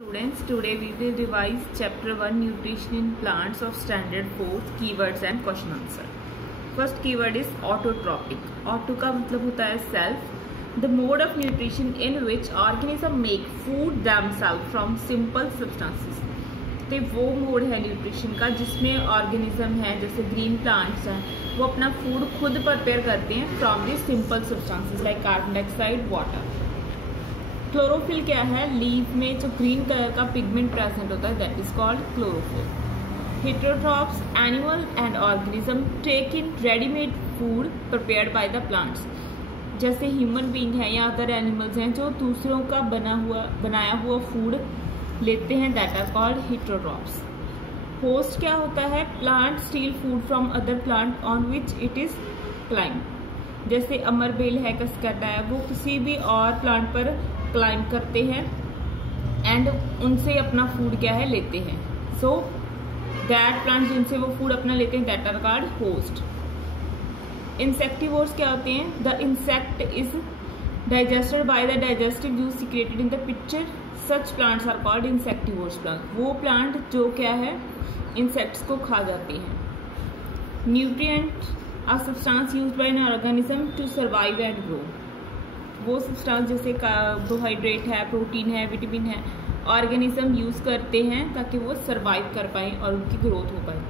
Students, today we will revise chapter 1 nutrition in plants of standard 4 keywords and question answer. First keyword is autotrophic. Auto का मतलब होता है self. The mode of nutrition in which organism make food themselves from simple substances. तो वो mode है nutrition का जिसमें organism है जैसे ग्रीन प्लांट्स हैं वो अपना फूड खुद प्रिपेयर करते हैं from the simple substances like carbon dioxide, water. Chlorophyll क्या है? लीफ में जो ग्रीन कलर का पिगमेंट प्रेजेंट होता है that is called chlorophyll. Heterotrophs animal and organism take in readymade food prepared by the plants. जैसे ह्यूमन बीइंग है या अदर एनिमल्स हैं जो दूसरों का बनाया हुआ फूड लेते हैं that are called heterotrophs. Host क्या होता है? Plant steal food from other plant on which it is climb. जैसे अमरबेल है, कस्कटा है, वो किसी भी और प्लांट पर क्लाइंब करते हैं एंड उनसे अपना फूड क्या है लेते हैं. सो दैट प्लांट जिनसे वो फूड अपना लेते हैं that are called host. Insectivores क्या होते हैं? The insect is digested by the digestive juice secreted in the picture. Such plants are called insectivores plant. वो प्लांट जो क्या है इंसेक्ट्स को खा जाती हैं. Nutrient are substance used by an organism to survive and grow. वो substance जैसे कार्बोहाइड्रेट है, प्रोटीन है, विटामिन है, ऑर्गेनिज्म यूज करते हैं ताकि वो सर्वाइव कर पाए और उनकी ग्रोथ हो पाए.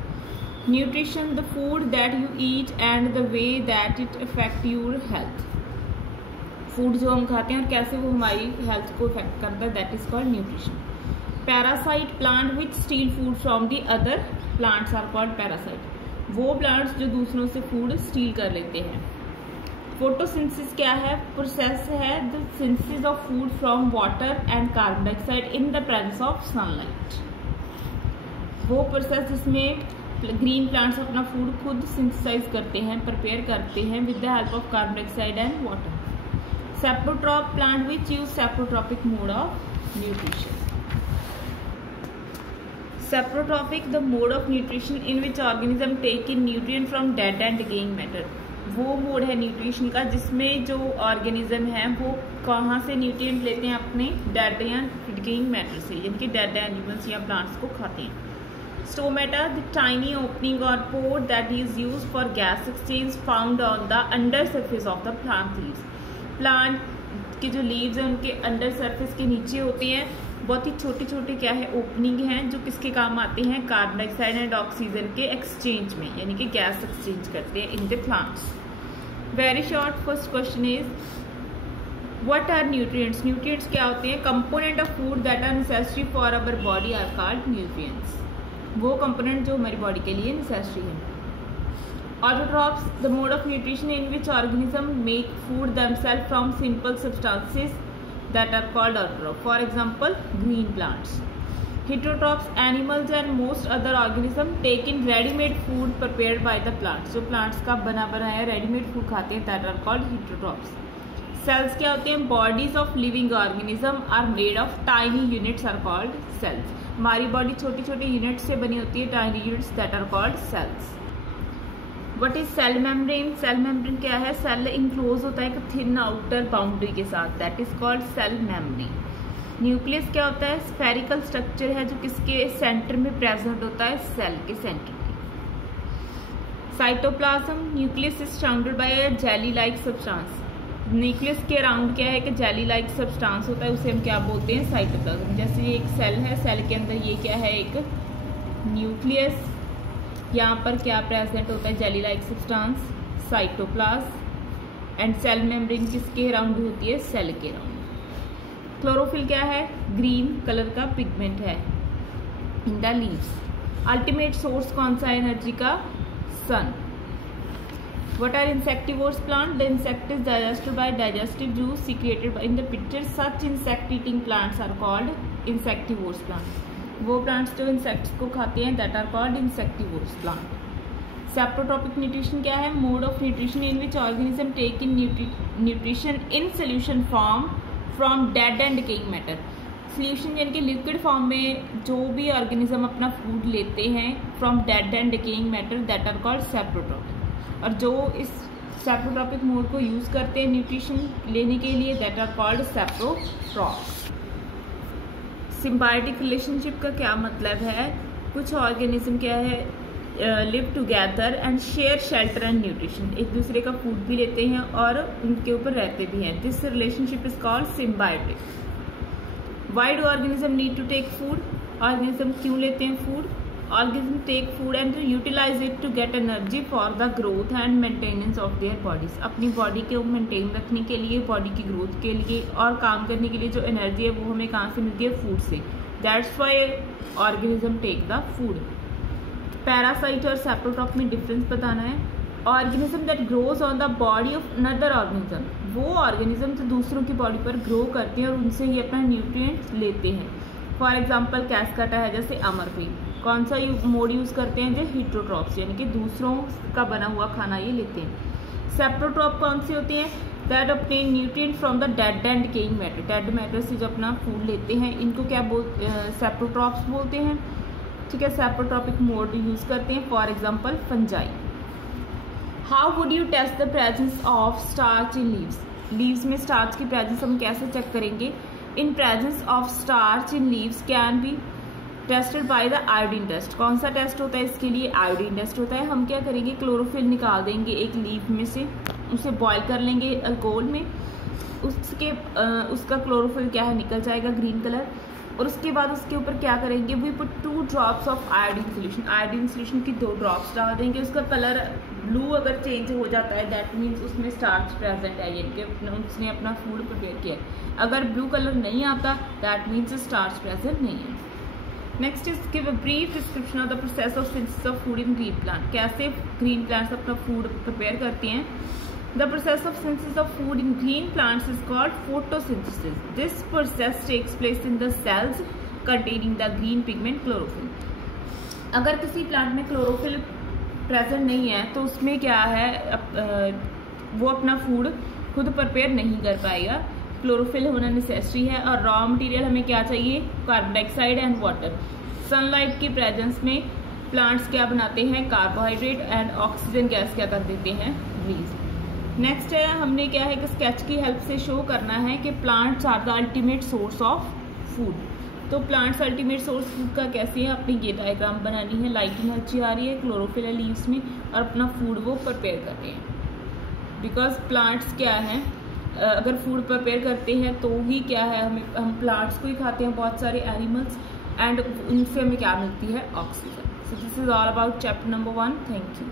Nutrition the food that you eat and the way that it affect your health. Food जो हम खाते हैं और कैसे वो हमारी हेल्थ को इफेक्ट करता है that is called nutrition. Parasite plant which steal food from the other plants are called parasite. वो प्लांट्स जो दूसरों से फूड स्टील कर लेते हैं. फोटोसिंथेसिस क्या है? प्रोसेस है the synthesis of food from water and carbon dioxide in the presence of sunlight. वो प्रोसेस जिसमें ग्रीन प्लांट्स अपना फूड खुद सिंथेसाइज करते हैं, प्रिपेयर करते हैं with the help of carbon dioxide and water. Saprotroph plant which use saprotrophic mode of nutrition. Saprotrophic the mode of nutrition in which organism take in nutrient from dead and decaying matter. वो mode है nutrition का जिसमें जो organism है वो कहाँ से nutrient लेते हैं? अपने डेड या डिकेइंग मैटर से, यानी कि डेड एनिमल्स या प्लांट्स को खाते हैं. Stomata the tiny opening or pore that is used for gas exchange found on the under surface of the plant leaves. Plant के जो लीव्स हैं उनके अंडर सरफेस के नीचे होती हैं बहुत ही छोटी छोटी क्या है ओपनिंग हैं जो किसके काम आते हैं? कार्बन डाइऑक्साइड एंड ऑक्सीजन के एक्सचेंज में, यानी कि गैस एक्सचेंज करते हैं in the plants. Very short first question is what are nutrients. Nutrients क्या होते हैं? Component of food that are necessary for our body are called nutrients. वो कंपोनेंट जो हमारी बॉडी के लिए नेसेसरी है. Autotrophs the mode of nutrition in which organism make food themself from simple substances that are called autotroph. For example, green plants. Heterotrophs animals and most other organisms take in ready-made food prepared by the plants. जो plants का बनाया ready-made food खाते हैं that are called heterotrophs. Cells क्या होते हैं? Bodies of living organism are made of tiny units are called cells. हमारी body छोटी छोटी यूनिट से बनी होती है, tiny units that are called cells. What is cell membrane. Cell membrane क्या है? सेल इंक्लोज होता है एक थिन आउटर बाउंड्री के साथ that is called cell membrane. Nucleus क्या होता है? स्फेरिकल स्ट्रक्चर है जो किसके सेंटर में प्रेजेंट होता है? सेल के सेंटर में. Cytoplasm nucleus is surrounded by a jelly like substance. Nucleus के अराउंड क्या है कि जेली लाइक सब्सटेंस होता है, उसे हम क्या बोलते हैं? साइटोप्लाज्म. जैसे ये एक सेल है, सेल के अंदर ये क्या है? एक न्यूक्लियस. यहाँ पर क्या प्रेजेंट होता है? Jelly like substance, cytoplasm. And cell membrane किसके अराउंड होती है? सेल के अराउंड. क्लोरोफिल क्या है? ग्रीन कलर का पिगमेंट है in the leaves. Ultimate source कौन सा है एनर्जी का? सन. What are insectivorous plant? The insect is digested by digestive juice secreted in the picture. Such insect-eating plants are called insectivorous plant. वो plants जो insects को खाते हैं that are called insectivores plant. Saprotrophic nutrition क्या है? Mode of nutrition in which organism take in nutrition in solution form from dead and decaying matter. Solution यानी कि liquid form में जो भी ऑर्गेनिज्म अपना फूड लेते हैं from dead and decaying matter that are called saprotrophic. और जो इस सेप्रोट्रॉपिक मोड को यूज करते हैं न्यूट्रिशन लेने के लिए that are called saprotrophs. Symbiotic relationship का क्या मतलब है? कुछ ऑर्गेनिज्म क्या है, live together and share shelter and nutrition, एक दूसरे का फूड भी लेते हैं और उनके ऊपर रहते भी हैं। This relationship is called symbiotic. Why do organism need to take food? Organism क्यों लेते हैं food? Organism take food and utilise it to get energy for the growth and maintenance of their bodies. अपनी body को maintain रखने के लिए, body की growth के लिए और काम करने के लिए जो एनर्जी है वो हमें कहाँ से मिलती है? फूड से। That's why organism take the food. Parasite और सेप्रोट्रॉप में डिफरेंस बताना है। Organism that grows on the body of another organism, वो ऑर्गेनिज्म जो दूसरों की बॉडी पर ग्रो करते हैं और उनसे ही अपना न्यूट्रिएंट्स लेते हैं। फॉर एग्जांपल कैस्काटा है, जैसे अमरपेट। कौन सा मोड यूज करते हैं? जो हिट्रोट्रॉप्स, यानी कि दूसरों का बना हुआ खाना ये लेते हैं। सेप्रोट्रॉप कौन से होते हैं? That obtain nutrient from the dead and decaying matter. Dead matter से जो अपना फूड लेते हैं इनको क्या सेप्रोट्रॉप्स बोलते हैं। ठीक है, सेप्रोट्रॉपिक मोड यूज करते हैं। For example fungi. How would you test the presence of starch in leaves? Leaves में स्टार्च की प्रेजेंस हम कैसे चेक करेंगे? In presence of starch in leaves can be tested by the iodine test. कौन सा test होता है इसके लिए? आयोडीन टेस्ट होता है। हम क्या करेंगे? क्लोरोफिल निकाल देंगे एक लीफ में से, उसे बॉयल कर लेंगे अल्कोहल में, उसका क्लोरोफिल क्या है निकल जाएगा ग्रीन कलर, और उसके बाद उसके ऊपर क्या करेंगे? We put 2 drops of iodine solution. Iodine solution की 2 ड्रॉप्स डाल देंगे। उसका कलर ब्लू अगर चेंज हो जाता है दैट मीन्स उसमें स्टार्च प्रेजेंट है, यानी कि उसने अपना फूड प्रिपेयर किया है। अगर ब्लू कलर नहीं आता दैट मीन्स स्टार्च प्रेजेंट नहीं है। Next is give a brief description of the process of synthesis of food in green plant. कैसे ग्रीन प्लांट्स अपना फूड प्रिपेयर करती हैं? The process of synthesis of food in green plants is called photosynthesis. This process takes place in the cells containing the green pigment chlorophyll. अगर किसी plant में chlorophyll present नहीं है तो उसमें क्या है, वो अपना फूड खुद प्रिपेयर नहीं कर पाएगा। क्लोरोफिल होना नेसेसरी है और रॉ मटेरियल हमें क्या चाहिए? Carbon dioxide and water. Sunlight की प्रेजेंस में प्लांट्स क्या बनाते हैं? कार्बोहाइड्रेट एंड ऑक्सीजन गैस क्या कर देते हैं? रिलीज। नेक्स्ट है, हमने क्या है कि स्केच की हेल्प से शो करना है कि plants are the ultimate source of food. तो प्लांट्स अल्टीमेट सोर्स फूड का कैसे है, अपनी ये डायग्राम बनानी है। लाइटिंग अच्छी आ रही है, क्लोरोफिल है लीव्स में और अपना फूड वो प्रिपेयर कर रहे हैं। बिकॉज प्लांट्स क्या है, अगर फूड प्रिपेयर करते हैं तो ही क्या है, हम प्लांट्स को ही खाते हैं, बहुत सारे एनिमल्स, एंड उनसे हमें क्या मिलती है? Oxygen. So this is all about chapter number 1। Thank you.